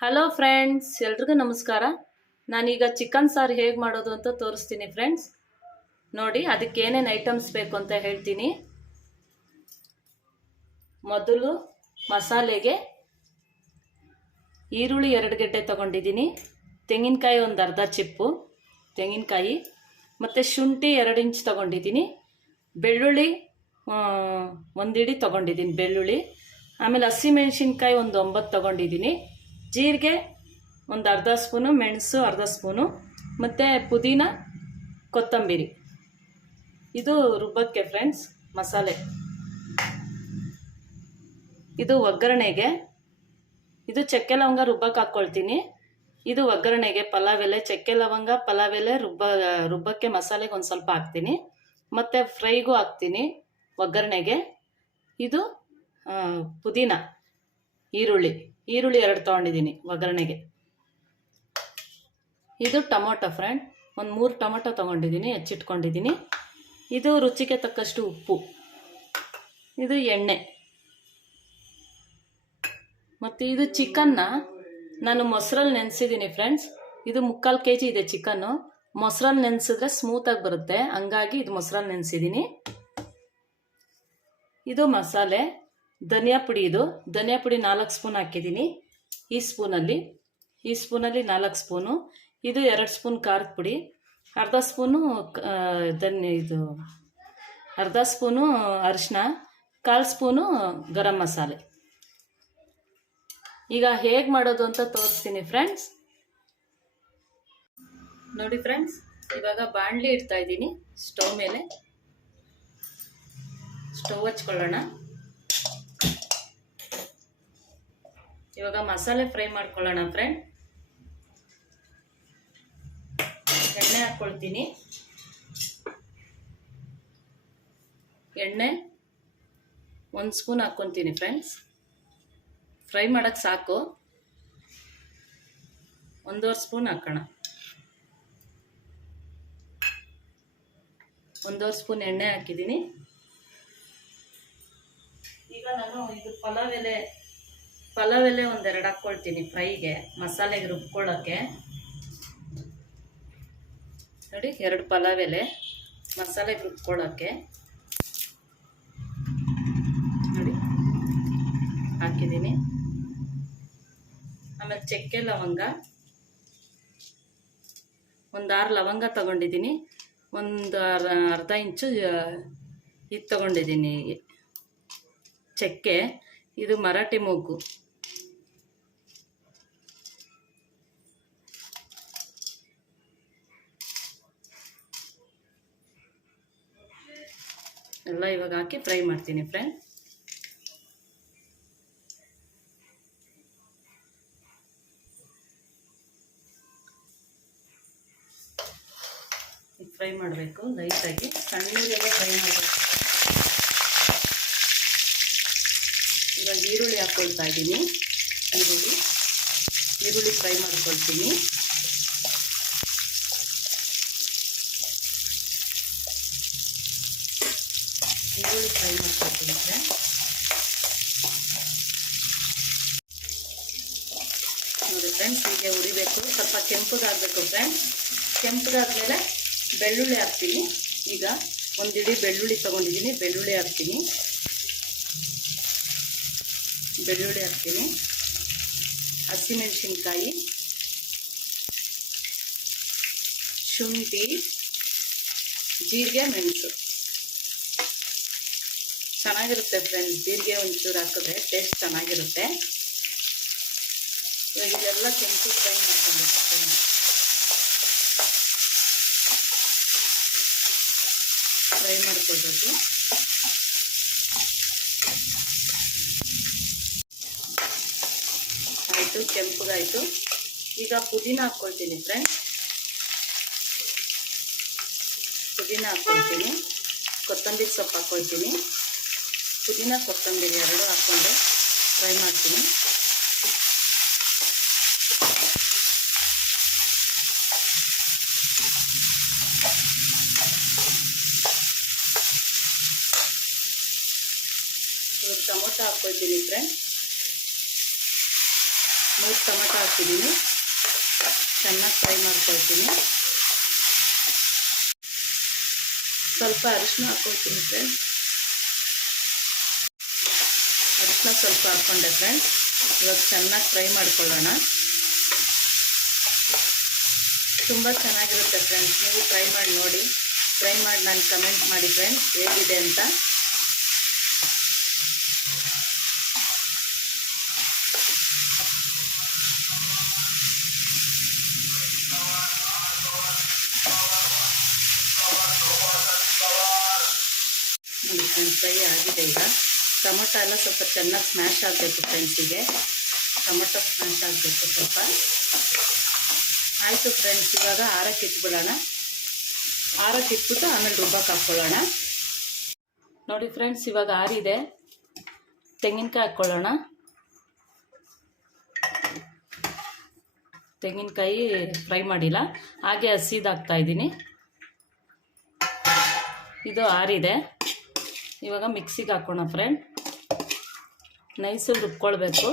Hello friends ಎಲ್ರಿಗೂ ನಮಸ್ಕಾರ. ನಾನೀಗ ಚಿಕನ್ ಸಾರು ಹೇಗೆ ಮಾಡೋದು ಅಂತ ತೋರಿಸ್ತೀನಿ ಫ್ರೆಂಡ್ಸ್ ನೋಡಿ, ಅದಕ್ಕೆ ಏನೇನು ಐಟಮ್ಸ್ ಬೇಕು ಅಂತ ಹೇಳ್ತೀನಿ. ಮೊದಲು ಮಸಾಲೆಗೆ ಈರುಳ್ಳಿ ಎರಡು ಗೆಡ್ಡೆ ತೊಗೊಂಡಿದ್ದೀನಿ. ತೆಂಗಿನಕಾಯಿ ಒಂದು ಅರ್ಧ ಚಿಪ್ಪು ತೆಂಗಿನಕಾಯಿ, ಮತ್ತು ಶುಂಠಿ ಎರಡು ಇಂಚ್ ತೊಗೊಂಡಿದ್ದೀನಿ. ಬೆಳ್ಳುಳ್ಳಿ ಒಂದಿಡಿ ತೊಗೊಂಡಿದ್ದೀನಿ, ಬೆಳ್ಳುಳ್ಳಿ. ಆಮೇಲೆ ಹಸಿಮೆಣ್ಸಿನ್ಕಾಯಿ ಒಂದು ಒಂಬತ್ತು ತೊಗೊಂಡಿದ್ದೀನಿ. ಜೀರಿಗೆ ಒಂದು ಅರ್ಧ ಸ್ಪೂನು, ಮೆಣಸು ಅರ್ಧ ಸ್ಪೂನು, ಮತ್ತು ಪುದೀನ, ಕೊತ್ತಂಬರಿ. ಇದು ರುಬ್ಬಕ್ಕೆ ಫ್ರೆಂಡ್ಸ್ ಮಸಾಲೆ. ಇದು ಒಗ್ಗರಣೆಗೆ. ಇದು ಚಕ್ಕೆ ಲವಂಗ ರುಬ್ಬಕ್ಕೆ ಹಾಕ್ಕೊಳ್ತೀನಿ. ಇದು ಒಗ್ಗರಣೆಗೆ ಪಲಾವ್ ಎಲೆ, ಚಕ್ಕೆ ಲವಂಗ, ಪಲಾವ್ ಎಲೆ ರುಬ್ಬ, ರುಬ್ಬಕ್ಕೆ ಮಸಾಲೆಗೆ ಒಂದು ಸ್ವಲ್ಪ ಹಾಕ್ತೀನಿ. ಮತ್ತು ಫ್ರೈಗೂ ಹಾಕ್ತೀನಿ ಒಗ್ಗರಣೆಗೆ. ಇದು ಪುದೀನ, ಈರುಳ್ಳಿ. ಈರುಳ್ಳಿ ಎರಡು ತೊಗೊಂಡಿದ್ದೀನಿ ಒಗ್ಗರಣೆಗೆ. ಇದು ಟೊಮೊಟೊ ಫ್ರೆಂಡ್. ಒಂದು ಮೂರು ಟೊಮೊಟೊ ತೊಗೊಂಡಿದ್ದೀನಿ, ಹೆಚ್ಚಿಟ್ಕೊಂಡಿದ್ದೀನಿ. ಇದು ರುಚಿಗೆ ತಕ್ಕಷ್ಟು ಉಪ್ಪು. ಇದು ಎಣ್ಣೆ. ಮತ್ತು ಇದು ಚಿಕನ್ನ ನಾನು ಮೊಸರಲ್ಲಿ ನೆನೆಸಿದ್ದೀನಿ ಫ್ರೆಂಡ್ಸ್. ಇದು ಮುಕ್ಕಾಲು ಕೆ ಜಿ ಇದೆ ಚಿಕನ್ನು. ಮೊಸರಲ್ಲಿ ನೆನೆಸಿದ್ರೆ ಸ್ಮೂತಾಗಿ ಬರುತ್ತೆ. ಹಂಗಾಗಿ ಇದು ಮೊಸರಲ್ಲಿ ನೆನೆಸಿದ್ದೀನಿ. ಇದು ಮಸಾಲೆ. ಧನಿಯಾ ಪುಡಿ ಇದು. ಧನಿಯಾ ಪುಡಿ ನಾಲ್ಕು ಸ್ಪೂನ್ ಹಾಕಿದ್ದೀನಿ. ಈ ಸ್ಪೂನಲ್ಲಿ ಈ ಸ್ಪೂನಲ್ಲಿ ನಾಲ್ಕು ಸ್ಪೂನು, ಇದು ಎರಡು ಸ್ಪೂನ್ ಖಾರದ ಪುಡಿ, ಅರ್ಧ ಸ್ಪೂನು ಧನ್ಯ, ಇದು, ಅರ್ಧ ಸ್ಪೂನು ಅರಿಶಿನ ಕಾಲು ಸ್ಪೂನು ಗರಂ ಮಸಾಲೆ. ಈಗ ಹೇಗೆ ಮಾಡೋದು ಅಂತ ತೋರಿಸ್ತೀನಿ ಫ್ರೆಂಡ್ಸ್ ನೋಡಿ ಫ್ರೆಂಡ್ಸ್ ಇವಾಗ ಬಾಣಲಿ ಇಡ್ತಾ ಇದ್ದೀನಿ ಸ್ಟವ್ ಮೇಲೆ. ಸ್ಟವ್ ಹಚ್ಕೊಳ್ಳೋಣ. ಇವಾಗ ಮಸಾಲೆ ಫ್ರೈ ಮಾಡ್ಕೊಳ್ಳೋಣ ಫ್ರೆಂಡ್ ಎಣ್ಣೆ ಹಾಕ್ಕೊಳ್ತೀನಿ ಎಣ್ಣೆ ಒಂದು ಸ್ಪೂನ್ ಹಾಕ್ಕೊತೀನಿ ಫ್ರೆಂಡ್ಸ್ ಫ್ರೈ ಮಾಡೋಕ್ಕೆ ಸಾಕು. ಒಂದೂವರೆ ಸ್ಪೂನ್ ಹಾಕೋಣ. ಒಂದೂವರೆ ಸ್ಪೂನ್ ಎಣ್ಣೆ ಹಾಕಿದ್ದೀನಿ. ಈಗ ನಾನು ಇದು ಪಲಾವ್ ಎಲೆ ಪಲಾವ್ ಎಲೆ ಒಂದೆರಡು ಹಾಕ್ಕೊಳ್ತೀನಿ ಫ್ರೈಗೆ, ಮಸಾಲೆಗೆ ರುಬ್ಕೊಳ್ಳೋಕ್ಕೆ ನೋಡಿ, ಎರಡು ಪಲಾವ್ ಎಲೆ ಮಸಾಲೆಗೆ ರುಬ್ಕೊಳ್ಳೋಕ್ಕೆ ನೋಡಿ, ಹಾಕಿದ್ದೀನಿ. ಆಮೇಲೆ ಚಕ್ಕೆ ಲವಂಗ. ಒಂದು ಆರು ಲವಂಗ ತಗೊಂಡಿದ್ದೀನಿ. ಒಂದು ಅರ್- ಅರ್ಧ ಇಂಚು ಇದು ತಗೊಂಡಿದ್ದೀನಿ. ಚಕ್ಕೆ. ಇದು ಮರಾಠಿ ಮೊಗ್ಗು ಎಲ್ಲ ಇವಾಗ ಹಾಕಿ ಫ್ರೈ ಮಾಡ್ತೀನಿ ಫ್ರೆಂಡ್ ಫ್ರೈ ಮಾಡಬೇಕು ಲೈಟಾಗಿ. ಸಣ್ಣಗೆಲ್ಲ ಫ್ರೈ ಮಾಡಬೇಕು. ಇವಾಗ ಈರುಳ್ಳಿ ಹಾಕ್ಕೊಳ್ತಾ ಇದ್ದೀನಿ. ಈರುಳ್ಳಿ ಈರುಳ್ಳಿ ಫ್ರೈ ಮಾಡ್ಕೊಳ್ತೀನಿ ಈರುಳ್ಳಿ ಫ್ರೈ ಮಾಡ್ಕೊಳ್ತೀನಿ ಫ್ರೆಂಡ್ ನೋಡಿ ಫ್ರೆಂಡ್ಸ್, ಹೀಗೆ ಉರಿಬೇಕು ಸ್ವಲ್ಪ ಕೆಂಪಗಾಗಬೇಕು ಫ್ರೆಂಡ್ಸ್. ಕೆಂಪಗಾದ್ಮೇಲೆ ಬೆಳ್ಳುಳ್ಳಿ ಹಾಕ್ತೀನಿ. ಈಗ ಒಂದಿಡಿ ಬೆಳ್ಳುಳ್ಳಿ ತೊಗೊಂಡಿದ್ದೀನಿ. ಬೆಳ್ಳುಳ್ಳಿ ಹಾಕ್ತೀನಿ. ಬೆಳ್ಳುಳ್ಳಿ ಹಾಕ್ತೀನಿ. ಹಸಿಮೆಣಸಿನ್ಕಾಯಿ. ಶುಂಠಿ. ಜೀರಿಗೆ ಮೆಣಸು ಚೆನ್ನಾಗಿರುತ್ತೆ ಫ್ರೆಂಡ್ಸ್. ಜೀರಿಗೆ ಒಂಚೂರು ಹಾಕಿದ್ರೆ ಟೇಸ್ಟ್ ಚೆನ್ನಾಗಿರುತ್ತೆ. ಇದೆಲ್ಲ ಕೆಂಪು ಫ್ರೈ ಮಾಡ್ಕೊಬೇಕು ಫ್ರೈ ಮಾಡ್ಕೊಳ್ಬೇಕು ಆಯಿತು, ಕೆಂಪಗಾಯಿತು. ಈಗ ಪುದೀನ ಹಾಕ್ಕೊಳ್ತೀನಿ ಫ್ರೆಂಡ್ ಪುದೀನ ಹಾಕ್ಕೊಳ್ತೀನಿ. ಕೊತ್ತಂಬರಿ ಸೊಪ್ಪು ಹಾಕ್ಕೊಳ್ತೀನಿ. ಪುದೀನ, ಕೊತ್ತಂಬರಿ ಎರಡು ಹಾಕ್ಕೊಂಡು ಫ್ರೈ ಮಾಡ್ತೀನಿ. ಇವಾಗ ಟೊಮೊಟೊ ಹಾಕ್ಕೊಳ್ತೀನಿ ಫ್ರೆಂಡ್ ಮೂರು ಟೊಮೊಟೊ ಹಾಕ್ತಿದ್ದೀನಿ ಚೆನ್ನಾಗಿ ಫ್ರೈ ಮಾಡ್ಕೊಳ್ತೀನಿ. ಸ್ವಲ್ಪ ಅರಿಶಿನ ಹಾಕ್ಕೊಳ್ತೀನಿ ಫ್ರೆಂಡ್ ಅರಿಶಿನ ಸ್ವಲ್ಪ ಹಾಕ್ಕೊಂಡೆ ಫ್ರೆಂಡ್ ಇವಾಗ ಚೆನ್ನಾಗಿ ಫ್ರೈ ಮಾಡ್ಕೊಳ್ಳೋಣ. ತುಂಬ ಚೆನ್ನಾಗಿರುತ್ತೆ ಫ್ರೆಂಡ್ಸ್. ನೀವು ಟ್ರೈ ಮಾಡಿ ನೋಡಿ. ಟ್ರೈ ಮಾಡಿ ನಾನು ಕಮೆಂಟ್ ಮಾಡಿ ಫ್ರೆಂಡ್ಸ್ ಹೇಗಿದೆ ಅಂತ ನೋಡಿ ಫ್ರೆಂಡ್ಸ್ ಫ್ರೈ ಆಗಿದೆ ಈಗ. ಟೊಮೊಟೊ ಎಲ್ಲ ಸ್ವಲ್ಪ ಚೆನ್ನಾಗಿ ಸ್ಮ್ಯಾಶ್ ಆಗಬೇಕು ಫ್ರೆಂಡ್ಸಿಗೆ ಟೊಮೊಟೊ ಸ್ಮ್ಯಾಶ್ ಆಗಬೇಕು ಸ್ವಲ್ಪ. ಆಯಿತು ಫ್ರೆಂಡ್ಸ್ ಇವಾಗ ಆರಕ್ಕೆ ಇಟ್ಬಿಡೋಣ. ಆರಕ್ಕೆ ಇಟ್ಬಿಟ್ಟು ಆಮೇಲೆ ರುಬ್ಬಕ್ಕೆ ಹಾಕ್ಕೊಳ್ಳೋಣ. ನೋಡಿ ಫ್ರೆಂಡ್ಸ್ ಇವಾಗ ಆರಿದೆ. ತೆಂಗಿನಕಾಯಿ ಹಾಕ್ಕೊಳ್ಳೋಣ. ತೆಂಗಿನಕಾಯಿ ಫ್ರೈ ಮಾಡಿಲ್ಲ. ಹಾಗೆ ಹಸಿದಾಗ್ತಾ ಇದ್ದೀನಿ. ಇದು ಆರಿದೆ. ಇವಾಗ ಮಿಕ್ಸಿಗೆ ಹಾಕೋಣ ಫ್ರೆಂಡ್. ನೈಸಲ್ಲಿ ರುಬ್ಕೊಳ್ಬೇಕು.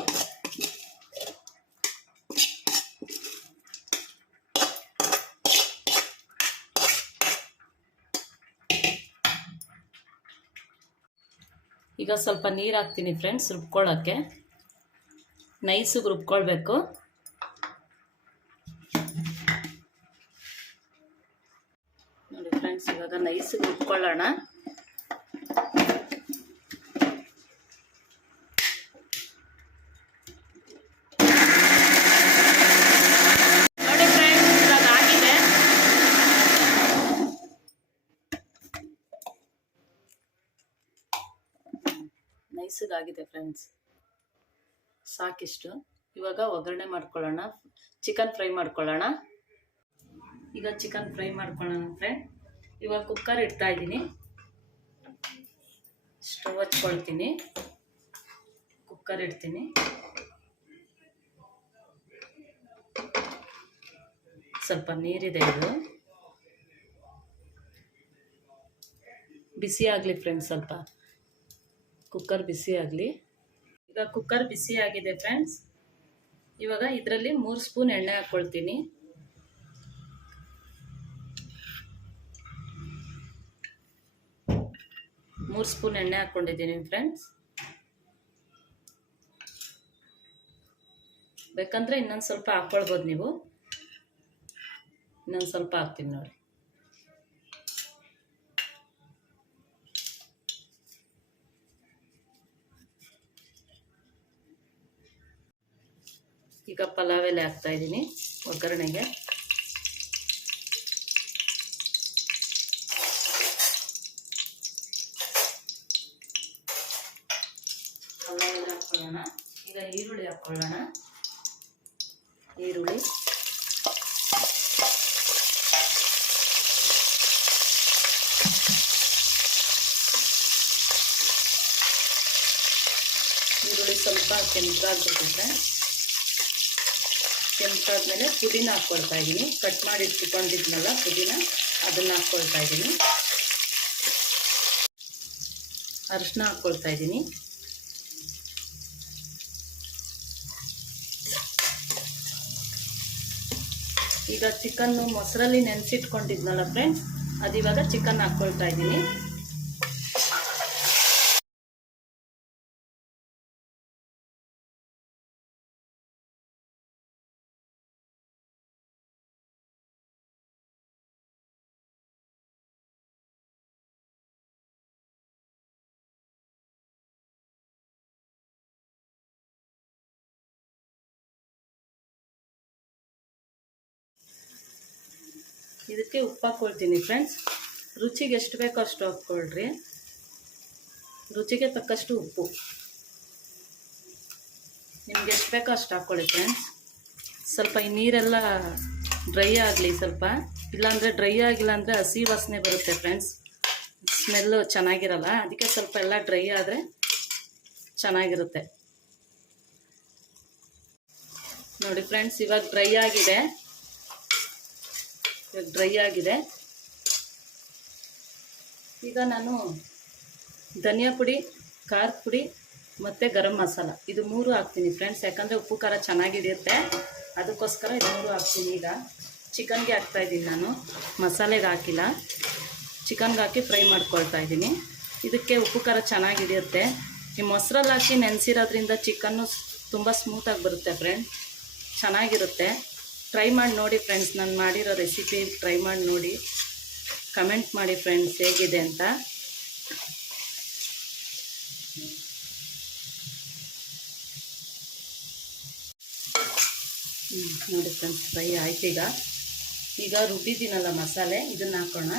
ಈಗ ಸ್ವಲ್ಪ ನೀರು ಹಾಕ್ತೀನಿ ಫ್ರೆಂಡ್ಸ್ ರುಬ್ಕೊಳ್ಳೋಕ್ಕೆ ನೈಸಿಗೆ ರುಬ್ಕೊಳ್ಬೇಕು. ನೋಡಿ ಫ್ರೆಂಡ್ಸ್ ಇವಾಗ ನೈಸಿಗೆ ರುಬ್ಕೊಳ್ಳೋಣ ನೋಡಿ ಫ್ರೆಂಡ್ಸ್ ಇವಾಗ ಆಗಿದೆ ನೈಸಿಗಾಗಿದೆ ಫ್ರೆಂಡ್ಸ್ ಸಾಕಿಷ್ಟು. ಇವಾಗ ಒಗ್ಗರಣೆ ಮಾಡ್ಕೊಳ್ಳೋಣ. ಚಿಕನ್ ಫ್ರೈ ಮಾಡ್ಕೊಳ್ಳೋಣ. ಈಗ ಚಿಕನ್ ಫ್ರೈ ಮಾಡ್ಕೊಳ್ಳೋಣ ಫ್ರೆಂಡ್ ಇವಾಗ ಕುಕ್ಕರ್ ಇಡ್ತಾ ಇದ್ದೀನಿ. ಸ್ಟವ್ ಹಚ್ಕೊಳ್ತೀನಿ. ಕುಕ್ಕರ್ ಇಡ್ತೀನಿ. ಸ್ವಲ್ಪ ನೀರಿದೆ ಇದು. ಬಿಸಿ ಆಗಲಿ ಫ್ರೆಂಡ್ಸ್ ಸ್ವಲ್ಪ. ಕುಕ್ಕರ್ ಬಿಸಿ ಆಗಲಿ. ಈಗ ಕುಕ್ಕರ್ ಬಿಸಿ ಆಗಿದೆ ಫ್ರೆಂಡ್ಸ್ ಇವಾಗ ಇದರಲ್ಲಿ ಮೂರು ಸ್ಪೂನ್ ಎಣ್ಣೆ ಹಾಕ್ಕೊಳ್ತೀನಿ ಮೂರು ಸ್ಪೂನ್ ಎಣ್ಣೆ ಹಾಕ್ಕೊಂಡಿದ್ದೀನಿ ಫ್ರೆಂಡ್ಸ್ ಬೇಕಂದ್ರೆ ಇನ್ನೊಂದು ಸ್ವಲ್ಪ ಹಾಕ್ಕೊಳ್ಬೋದು ನೀವು. ಇನ್ನೊಂದು ಸ್ವಲ್ಪ ಹಾಕ್ತೀನಿ ನೋಡಿ. ಈಗ ಪಲಾವ್ ಎಲೆ ಹಾಕ್ತಾ ಇದ್ದೀನಿ ಒಗ್ಗರಣೆಗೆ. ಪಲಾವ್ ಎಲೆ ಹಾಕ್ಕೊಳ್ಳೋಣ. ಈಗ ಈರುಳ್ಳಿ ಹಾಕ್ಕೊಳ್ಳೋಣ. ಈರುಳ್ಳಿ. ಈರುಳ್ಳಿ ಸ್ವಲ್ಪ ಕೆಂಪಾಗ್ಬಿಟ್ಟಿದೆ ಕೆಂಪಾದ್ಮೇಲೆ ಪುದೀನ ಹಾಕ್ಕೊಳ್ತಾ ಇದ್ದೀನಿ. ಕಟ್ ಮಾಡಿ ಇಟ್ಕೊಂಡಿದ್ನಲ್ಲ ಪುದೀನ, ಅದನ್ನು ಹಾಕ್ಕೊಳ್ತಾ ಇದ್ದೀನಿ. ಅರಿಶಿನ ಹಾಕ್ಕೊಳ್ತಾ ಇದ್ದೀನಿ. ಈಗ ಚಿಕನ್ನು ಮೊಸರಲ್ಲಿ ನೆನೆಸಿಟ್ಕೊಂಡಿದ್ನಲ್ಲ ಫ್ರೆಂಡ್ಸ್ ಅದಿವಾಗ ಚಿಕನ್ ಹಾಕ್ಕೊಳ್ತಾ ಇದ್ದೀನಿ. ಇದಕ್ಕೆ ಉಪ್ಪು ಹಾಕ್ಕೊಳ್ತೀನಿ ಫ್ರೆಂಡ್ಸ್ ರುಚಿಗೆ ಎಷ್ಟು ಬೇಕೋ ಅಷ್ಟು ಹಾಕ್ಕೊಳ್ರಿ ರುಚಿಗೆ ತಕ್ಕಷ್ಟು ಉಪ್ಪು. ನಿಮ್ಗೆ ಎಷ್ಟು ಬೇಕೋ ಅಷ್ಟು ಹಾಕ್ಕೊಳ್ಳಿ ಫ್ರೆಂಡ್ಸ್ ಸ್ವಲ್ಪ ಈ ನೀರೆಲ್ಲ ಡ್ರೈ ಆಗಲಿ ಸ್ವಲ್ಪ. ಇಲ್ಲಾಂದರೆ ಡ್ರೈ ಆಗಿಲ್ಲ ಅಂದರೆ ಹಸಿ ವಾಸನೆ ಬರುತ್ತೆ ಫ್ರೆಂಡ್ಸ್ ಸ್ಮೆಲ್ಲು ಚೆನ್ನಾಗಿರಲ್ಲ. ಅದಕ್ಕೆ ಸ್ವಲ್ಪ ಎಲ್ಲ ಡ್ರೈ ಆದರೆ ಚೆನ್ನಾಗಿರುತ್ತೆ. ನೋಡಿ ಫ್ರೆಂಡ್ಸ್ ಇವಾಗ ಡ್ರೈ ಆಗಿದೆ. ಡ್ರೈ ಆಗಿದೆ. ಈಗ ನಾನು ಧನಿಯಾ ಪುಡಿ, ಖಾರದ ಪುಡಿ ಮತ್ತು ಗರಂ ಮಸಾಲ. ಇದು ಮೂರು ಹಾಕ್ತೀನಿ ಫ್ರೆಂಡ್ಸ್ ಯಾಕಂದರೆ ಉಪ್ಪು ಖಾರ ಚೆನ್ನಾಗಿ ಹಿಡಿಯುತ್ತೆ ಅದಕ್ಕೋಸ್ಕರ ಇದು ಮೂರು ಹಾಕ್ತೀನಿ ಈಗ. ಚಿಕನ್ಗೆ ಹಾಕ್ತಾ ಇದ್ದೀನಿ ನಾನು. ಮಸಾಲೆಗೆ ಹಾಕಿಲ್ಲ. ಚಿಕನ್ಗೆ ಹಾಕಿ ಫ್ರೈ ಮಾಡ್ಕೊಳ್ತಾ ಇದ್ದೀನಿ. ಇದಕ್ಕೆ ಉಪ್ಪು ಖಾರ ಚೆನ್ನಾಗಿ ಹಿಡಿಯುತ್ತೆ ಈ ಮೊಸರಲ್ಲಿ ಹಾಕಿ ನೆನೆಸಿರೋದ್ರಿಂದ ಚಿಕನ್ನು ತುಂಬ ಸ್ಮೂತಾಗಿ ಬರುತ್ತೆ ಫ್ರೆಂಡ್ ಚೆನ್ನಾಗಿರುತ್ತೆ. ಟ್ರೈ ಮಾಡಿ ನೋಡಿ ಫ್ರೆಂಡ್ಸ್ ನಾನು ಮಾಡಿರೋ ರೆಸಿಪಿ ಟ್ರೈ ಮಾಡಿ ನೋಡಿ. ಕಮೆಂಟ್ ಮಾಡಿ ಫ್ರೆಂಡ್ಸ್ ಹೇಗಿದೆ ಅಂತ. ನೋಡಿ ಫ್ರೆಂಡ್ಸ್ ಫ್ರೈ ಆಯ್ತು ಈಗ. ಈಗ ರುಬ್ಬಿದ್ದೀನಲ್ಲ ಮಸಾಲೆ, ಇದನ್ನು ಹಾಕೋಣ.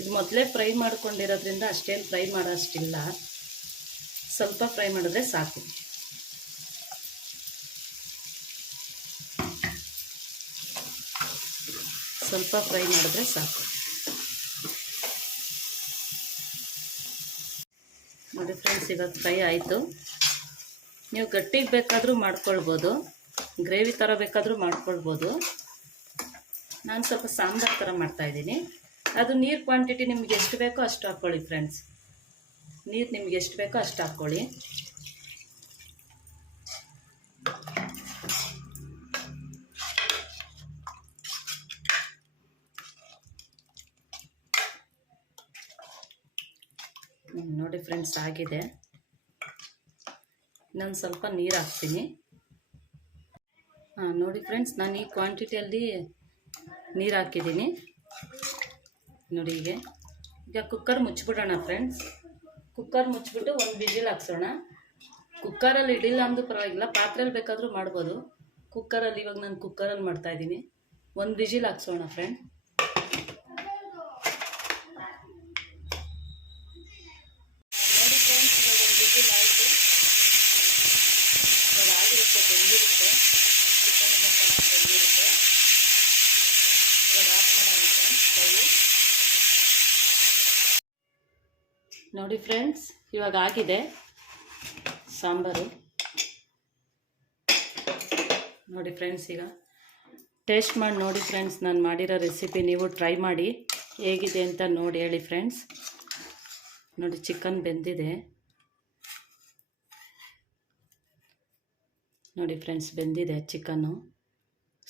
ಇದು ಮೊದಲೇ ಫ್ರೈ ಮಾಡ್ಕೊಂಡಿರೋದ್ರಿಂದ ಅಷ್ಟೇನು ಫ್ರೈ ಮಾಡೋಷ್ಟಿಲ್ಲ. ಸ್ವಲ್ಪ ಫ್ರೈ ಮಾಡಿದ್ರೆ ಸಾಕು. ಸ್ವಲ್ಪ ಫ್ರೈ ಮಾಡಿದ್ರೆ ಸಾಕು. ನೋಡಿ ಫ್ರೆಂಡ್ಸ್, ಇವಾಗ ಫ್ರೈ ಆಯಿತು. ನೀವು ಗಟ್ಟಿಗೆ ಬೇಕಾದರೂ ಮಾಡ್ಕೊಳ್ಬೋದು, ಗ್ರೇವಿ ಥರ ಬೇಕಾದರೂ ಮಾಡ್ಕೊಳ್ಬೋದು. ನಾನು ಸ್ವಲ್ಪ ಸಾಂಬಾರು ಥರ ಮಾಡ್ತಾಯಿದ್ದೀನಿ ಅದು ನೀರು ಕ್ವಾಂಟಿಟಿ ನಿಮ್ಗೆ ಎಷ್ಟು ಬೇಕೋ ಅಷ್ಟು ಹಾಕ್ಕೊಳ್ಳಿ ಫ್ರೆಂಡ್ಸ್ ನೀರು ನಿಮ್ಗೆ ಎಷ್ಟು ಬೇಕೋ ಅಷ್ಟು ಹಾಕ್ಕೊಳ್ಳಿ ನೋಡಿ ಫ್ರೆಂಡ್ಸ್ ಆಗಿದೆ. ನಾನು ಸ್ವಲ್ಪ ನೀರು ಹಾಕ್ತೀನಿ. ಹಾಂ, ನೋಡಿ ಫ್ರೆಂಡ್ಸ್ ನಾನು ಈ ಕ್ವಾಂಟಿಟಿಯಲ್ಲಿ ನೀರು ಹಾಕಿದ್ದೀನಿ. ನೋಡಿ ಹೀಗೆ. ಈಗ ಕುಕ್ಕರ್ ಮುಚ್ಚಿಬಿಡೋಣ ಫ್ರೆಂಡ್ಸ್ ಕುಕ್ಕರ್ ಮುಚ್ಚಿಬಿಟ್ಟು ಒಂದು ಬಿಜಿಲ್ ಹಾಕ್ಸೋಣ. ಕುಕ್ಕರಲ್ಲಿ ಇಡಿಲ್ಲ ಅಂದ್ರೂ ಪರವಾಗಿಲ್ಲ ಪಾತ್ರೆಯಲ್ಲಿ ಬೇಕಾದರೂ ಮಾಡ್ಬೋದು. ಕುಕ್ಕರಲ್ಲಿ ಇವಾಗ ನಾನು ಕುಕ್ಕರಲ್ಲಿ ಮಾಡ್ತಾಯಿದ್ದೀನಿ ಒಂದು ಬಿಜಿಲ್ ಹಾಕ್ಸೋಣ ಫ್ರೆಂಡ್ ನೋಡಿ ಫ್ರೆಂಡ್ಸ್ ಇವಾಗ ಒಂದು ವಿಜಿಲ್ ಆಯಿತು ಇವಾಗ ಆಗಿರುತ್ತೆ ಬೆಂದಿರುತ್ತೆ ಚಿಕನ್ ಎಲ್ಲ ಚೆನ್ನಾಗಿ ಬೆಂದಿರುತ್ತೆ ಇವಾಗ ಆಫ್ ನೋಡಿ ಫ್ರೆಂಡ್ಸ್, ಇವಾಗ ಆಗಿದೆ ಸಾಂಬಾರು. ನೋಡಿ ಫ್ರೆಂಡ್ಸ್, ಈಗ ಟೇಸ್ಟ್ ಮಾಡಿ ನೋಡಿ ಫ್ರೆಂಡ್ಸ್, ನಾನು ಮಾಡಿರೋ ರೆಸಿಪಿ ನೀವು ಟ್ರೈ ಮಾಡಿ ಹೇಗಿದೆ ಅಂತ ನೋಡಿ ಹೇಳಿ ಫ್ರೆಂಡ್ಸ್. ನೋಡಿ, ಚಿಕನ್ ಬೆಂದಿದೆ. ನೋಡಿ ಫ್ರೆಂಡ್ಸ್, ಬೆಂದಿದೆ ಚಿಕನ್ನು.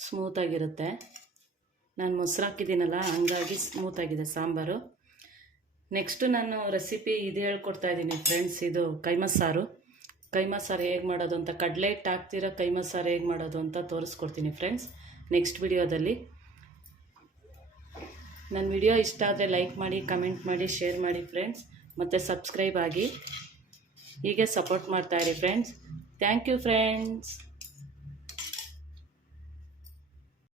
ಸ್ಮೂತಾಗಿರುತ್ತೆ. ನಾನು ಮೊಸರು ಹಾಕಿದ್ದೀನಲ್ಲ ಹಂಗಾಗಿ ಸ್ಮೂತಾಗಿದೆ ಸಾಂಬಾರು. ನೆಕ್ಸ್ಟು ನಾನು ರೆಸಿಪಿ ಇದು ಹೇಳ್ಕೊಡ್ತಾ ಇದ್ದೀನಿ ಫ್ರೆಂಡ್ಸ್ ಇದು ಕೈಮ ಸಾರು ಕೈಮ ಹೇಗೆ ಮಾಡೋದು ಅಂತ, ಕಡಲೆ ಹಿಟ್ಟು ಹಾಕ್ತಿರೋ ಕೈಮ ಹೇಗೆ ಮಾಡೋದು ಅಂತ ತೋರಿಸ್ಕೊಡ್ತೀನಿ ಫ್ರೆಂಡ್ಸ್ ನೆಕ್ಸ್ಟ್ ವಿಡಿಯೋದಲ್ಲಿ ನನ್ನ ವಿಡಿಯೋ ಇಷ್ಟ ಆದರೆ ಲೈಕ್ ಮಾಡಿ ಕಮೆಂಟ್ ಮಾಡಿ ಶೇರ್ ಮಾಡಿ ಫ್ರೆಂಡ್ಸ್ ಮತ್ತು ಸಬ್ಸ್ಕ್ರೈಬ್ ಆಗಿ. ಹೀಗೆ ಸಪೋರ್ಟ್ ಮಾಡ್ತಾಯಿರಿ ಫ್ರೆಂಡ್ಸ್ ಥ್ಯಾಂಕ್ ಯು ಫ್ರೆಂಡ್ಸ್